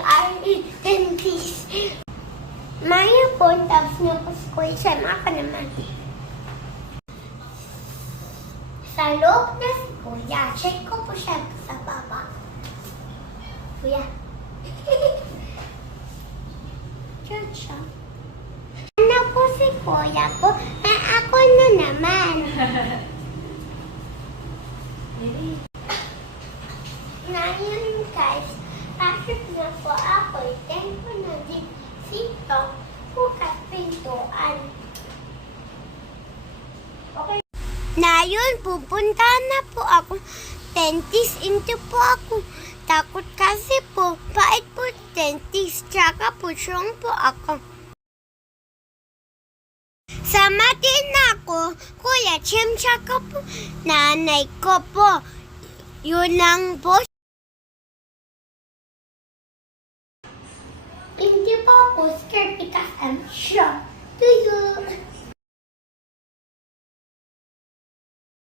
are dentist. Maya po, tapos niyo po si Kuya Sam. Ako naman. Sa loob na si Kuya. Check ko po siya sa baba. Kuya. Church siya. Ano po si Kuya po? Ako na naman. Ngayon guys, pasok na po ako. Tempo na din sito. Bukas pintuan. Okay. Ngayon, pupunta na po ako. Dentist into po ako. Takot kasi po. Pait po dentist. Tsaka po siyang po ako. Sama din ako. Kuya Chim, tsaka po nanay ko po. Yun lang po. Hindi po ako scared because I'm sure. To you.